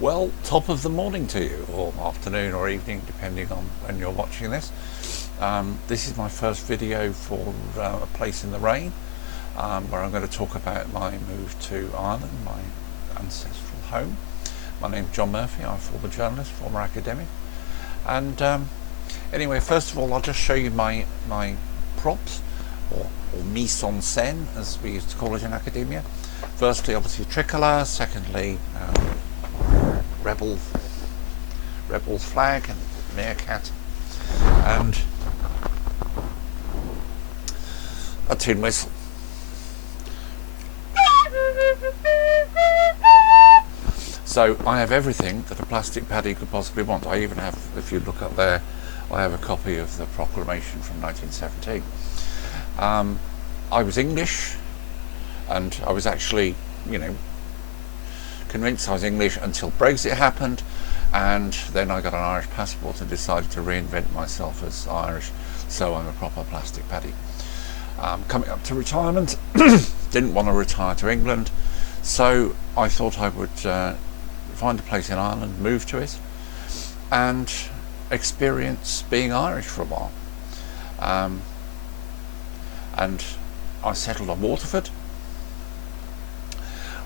Well, top of the morning to you, or afternoon or evening, depending on when you're watching this. This is my first video for A Place in the Rain, where I'm going to talk about my move to Ireland, my ancestral home. My name's John Murphy. I'm a former journalist, former academic. And anyway, first of all, I'll just show you my props, or mise en scène, as we used to call it in academia. Firstly, obviously, tricolour. Secondly, Rebel's flag and meerkat, and a tin whistle. So I have everything that a plastic paddy could possibly want. I even have, if you look up there, I have a copy of the proclamation from 1917. I was English, and I was actually, convinced I was English until Brexit happened, and then I got an Irish passport and decided to reinvent myself as Irish, so I'm a proper plastic paddy. Coming up to retirement, didn't want to retire to England, so I thought I would find a place in Ireland, move to it, and experience being Irish for a while. And I settled on Waterford.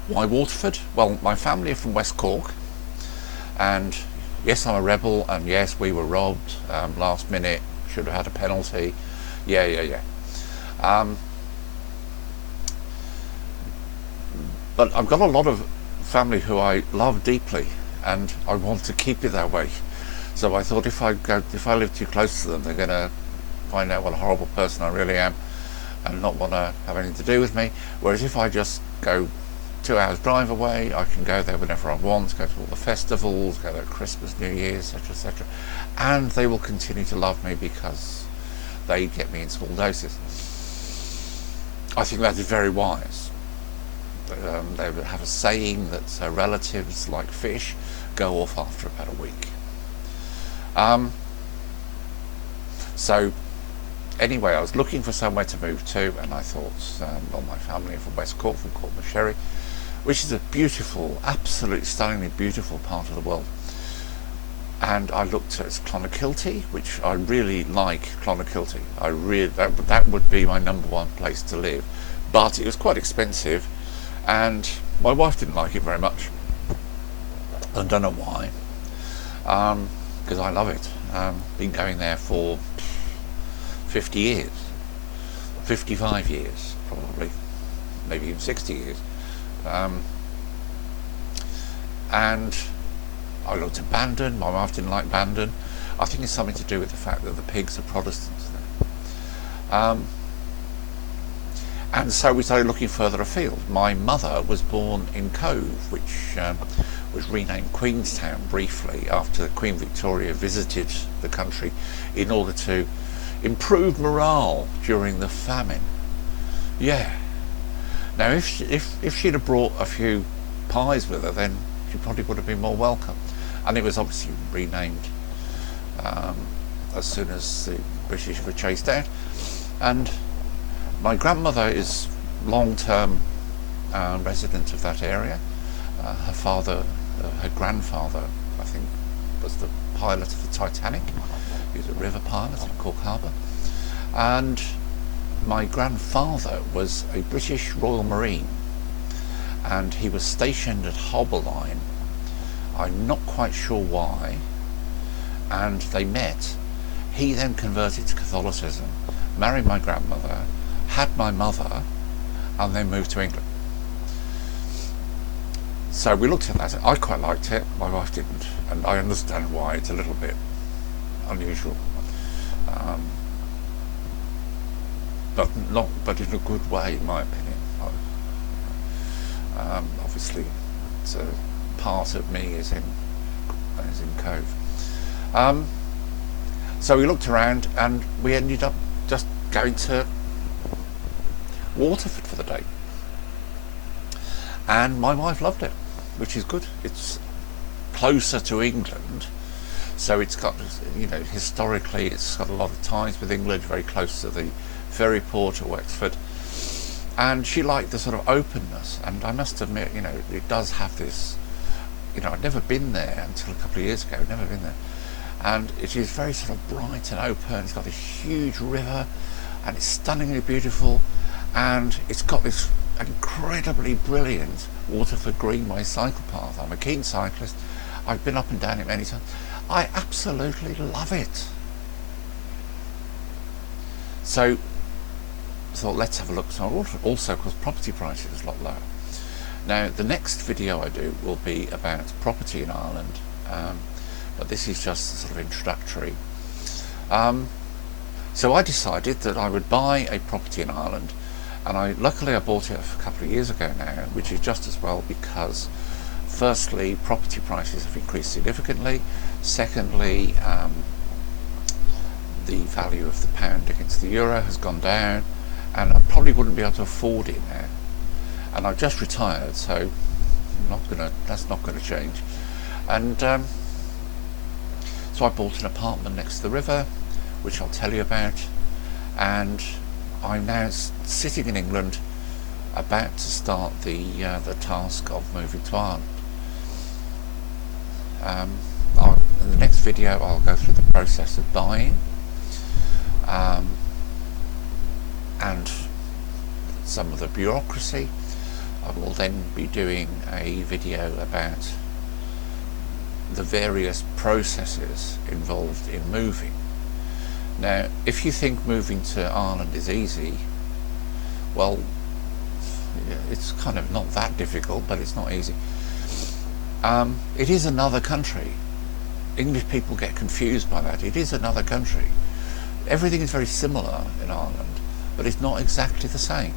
Why Waterford? Well, my family are from West Cork, and yes, I'm a rebel, and yes, we were robbed last minute, should have had a penalty, yeah. But I've got a lot of family who I love deeply, and I want to keep it that way. So I thought if I live too close to them, they're going to find out what a horrible person I really am, and not want to have anything to do with me. Whereas if I just go 2 hours drive away, I can go there whenever I want, go to all the festivals, go there Christmas, New Year's, etc., and they will continue to love me because they get me in small doses. I think that is very wise. They have a saying that relatives, like fish, go off after about a week. So anyway, I was looking for somewhere to move to, and I thought, well, my family are from West Cork, from Cork, which is a beautiful, absolutely stunningly beautiful part of the world. And I looked at Clonakilty, which I really like. Clonakilty, that would be my number one place to live, but it was quite expensive, and my wife didn't like it very much. I don't know why, because I love it. Been going there for 50 years, 55 years probably, maybe even 60 years. And I looked at Bandon. My wife didn't like Bandon. I think it's something to do with the fact that the pigs are Protestants there. And so we started looking further afield. My mother was born in Cove, which was renamed Queenstown briefly after Queen Victoria visited the country in order to improve morale during the famine. Yeah. Now, if she'd have brought a few pies with her, then she probably would have been more welcome. And it was obviously renamed as soon as the British were chased out. And my grandmother is long-term resident of that area. Her father, her grandfather, I think, was the pilot of the Titanic. He was a river pilot in Cork Harbour. And my grandfather was a British Royal Marine, and he was stationed at Hobbeline. I'm not quite sure why, and they met. He then converted to Catholicism, married my grandmother, had my mother, and then moved to England. So we looked at that. I quite liked it, my wife didn't, and I understand why. It's a little bit unusual. But in a good way, in my opinion. Obviously, it's a part of me is in Cove. So we looked around, and we ended up just going to Waterford for the day. And my wife loved it, which is good. It's closer to England, so it's got, historically it's got a lot of ties with England, very close to the ferry port of Wexford, and she liked the sort of openness, and I must admit, it does have this I'd never been there until a couple of years ago, never been there. And it is very sort of bright and open. It's got a huge river and it's stunningly beautiful, and it's got this incredibly brilliant Waterford Greenway cycle path. I'm a keen cyclist. I've been up and down it many times. I absolutely love it. So I thought, let's have a look. So also, because property prices are a lot lower. Now, the next video I do will be about property in Ireland, but this is just sort of introductory. So I decided that I would buy a property in Ireland, and luckily I bought it a couple of years ago now, which is just as well, because firstly, property prices have increased significantly. Secondly, the value of the pound against the euro has gone down, and I probably wouldn't be able to afford it now. And I've just retired, so that's not gonna change. And so I bought an apartment next to the river, which I'll tell you about, and I'm now sitting in England, about to start the task of moving to Ireland. In the next video, I'll go through the process of buying, and some of the bureaucracy. I will then be doing a video about the various processes involved in moving. Now, if you think moving to Ireland is easy, well, it's kind of not that difficult, but it's not easy. It is another country. English people get confused by that. It is another country. Everything is very similar in Ireland, but it's not exactly the same.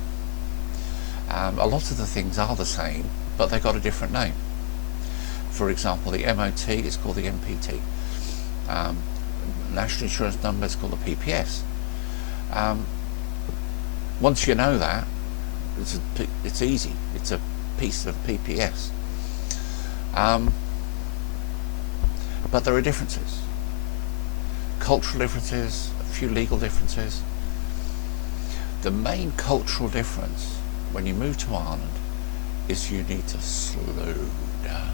A lot of the things are the same, but they've got a different name. For example, the MOT is called the MPT. National insurance number is called the PPS. Once you know that, it's easy. It's a piece of PPS. But there are differences. Cultural differences, a few legal differences. The main cultural difference when you move to Ireland is you need to slow down.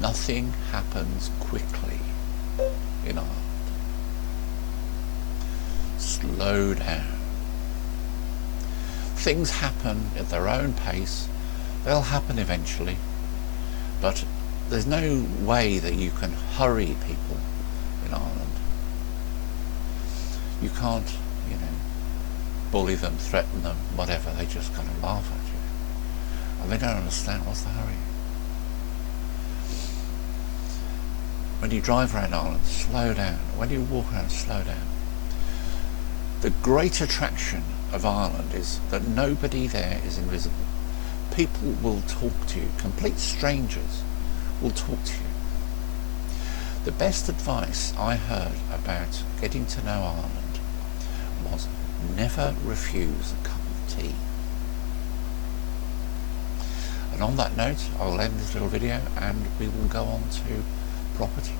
Nothing happens quickly in Ireland. Slow down. Things happen at their own pace. They'll happen eventually, but there's no way that you can hurry people in Ireland. You can't, bully them, threaten them, whatever. They just kind of laugh at you, and they don't understand what's the hurry. When you drive around Ireland, slow down. When you walk around, slow down. The great attraction of Ireland is that nobody there is invisible. People will talk to you. Complete strangers will talk to you. The best advice I heard about getting to know Ireland was never refuse a cup of tea. And on that note, I will end this little video and we will go on to property.